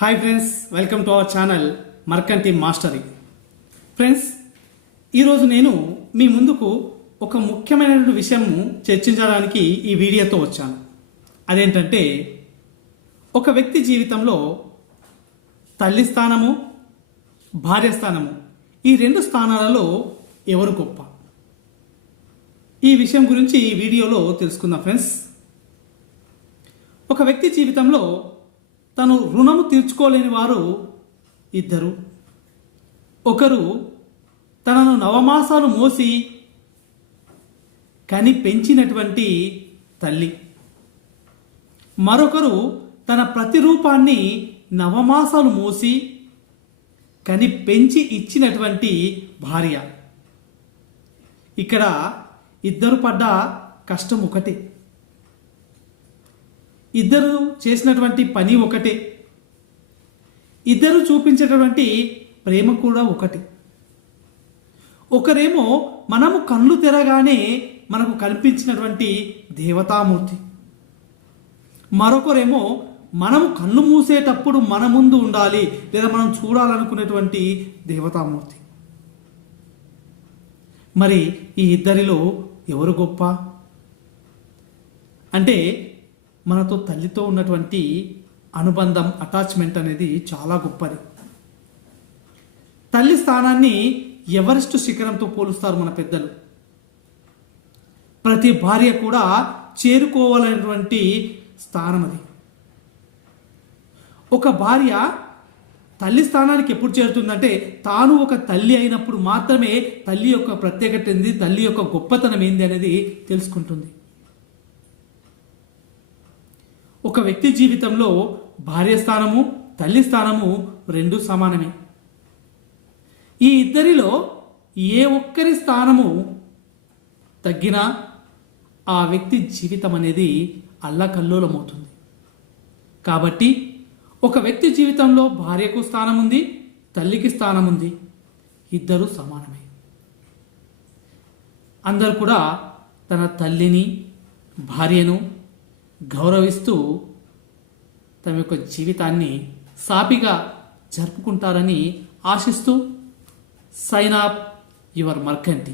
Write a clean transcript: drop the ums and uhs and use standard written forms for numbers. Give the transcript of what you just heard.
Hi friends, welcome to our channel Mercantile Mastery. Friends, ఈరోజు నేను మీ ముందుకు ఒక ముఖ్యమైన విషయం చర్చించడానికి ఈ వీడియోతో వచ్చాను. అదేంటంటే, ఒక వ్యక్తి జీవితంలో తల్లి స్థానము, భార్య స్థానము, ఈ రెండు స్థానాలలో ఎవరు గొప్ప? ఈ విషయం గురించి ఈ వీడియోలో తెలుసుకుందాం. ఫ్రెండ్స్, ఒక వ్యక్తి జీవితంలో తను రుణము తీర్చుకోలేని వారు ఇద్దరు. ఒకరు తనను నవమాసాలు మోసి కని పెంచినటువంటి తల్లి, మరొకరు తన ప్రతిరూపాన్ని నవమాసాలు మోసి కని పెంచి ఇచ్చినటువంటి భార్య. ఇక్కడ ఇద్దరు పడ్డ కష్టం ఒకటే, ఇద్దరు చేసినటువంటి పని ఒకటే, ఇద్దరు చూపించేటటువంటి ప్రేమ కూడా ఒకటి. ఒకరేమో మనము కళ్ళు తెరగానే మనకు కనిపించినటువంటి దేవతామూర్తి, మరొకరేమో మనము కళ్ళు మూసేటప్పుడు మన ముందు ఉండాలి లేదా మనం చూడాలనుకునేటువంటి దేవతామూర్తి. మరి ఈ ఇద్దరిలో ఎవరు గొప్ప అంటే, మనతో తల్లితో ఉన్నటువంటి అనుబంధం, అటాచ్మెంట్ అనేది చాలా గొప్పది. తల్లి స్థానాన్ని ఎవరెస్ట్ శిఖరంతో పోలుస్తారు మన పెద్దలు. ప్రతి భార్య కూడా చేరుకోవాలనేటువంటి స్థానం అది. ఒక భార్య తల్లి స్థానానికి ఎప్పుడు చేరుతుందంటే, తాను ఒక తల్లి అయినప్పుడు మాత్రమే తల్లి యొక్క ప్రత్యేకత ఏంది, తల్లి యొక్క గొప్పతనం ఏంది అనేది తెలుసుకుంటుంది. ఒక వ్యక్తి జీవితంలో భార్య స్థానము, తల్లి స్థానము రెండు సమానమే. ఈ ఇద్దరిలో ఏ ఒక్కరి స్థానము తగ్గినా ఆ వ్యక్తి జీవితం అనేది అల్లకల్లోలమవుతుంది. కాబట్టి ఒక వ్యక్తి జీవితంలో భార్యకు స్థానం ఉంది, తల్లికి స్థానం ఉంది, ఇద్దరు సమానమే. అందరూ కూడా తన తల్లిని, భార్యను గౌరవిస్తూ తమ యొక్క జీవితాన్ని సాపిగా జరుపుకుంటారని ఆశిస్తూ సైన్ ఆఫ్ యువర్ మర్కంటి.